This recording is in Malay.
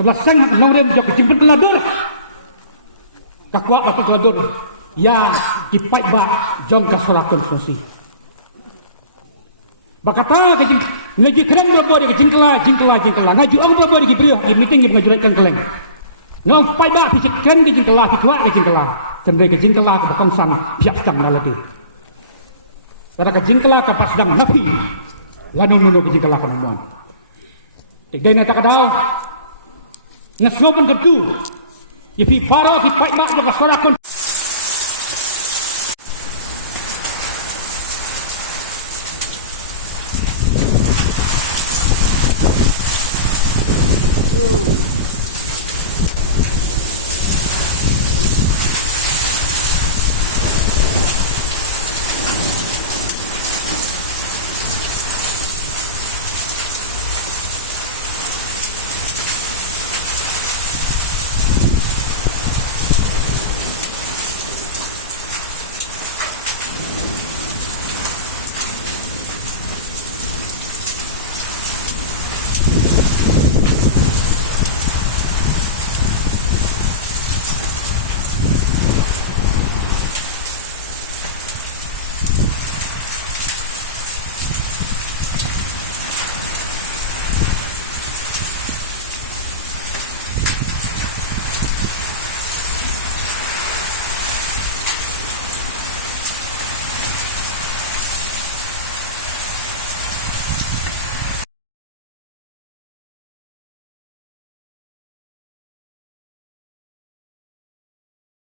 Kebelah sang nong rem jok kecimpen keladur. Kakuak bakal keladur. Ya kipai ba jong kasorakon sosi. Bakata kecing ngaji keren berapa dia jingkela. Ngaju ang berapa dia beriah di meeting yang ngajurkan keleng. Ngau pai ba fisik keren jingkela kitua jingkela. Cendai jingkela ke bakong sang siap sedang nalati. Pada jingkela ke pas sedang napi. Lanu jingkela ke namuan. Tikdai na takadaw. Ngasngopan kedu. Ifi paro kipai ba jong kasorakon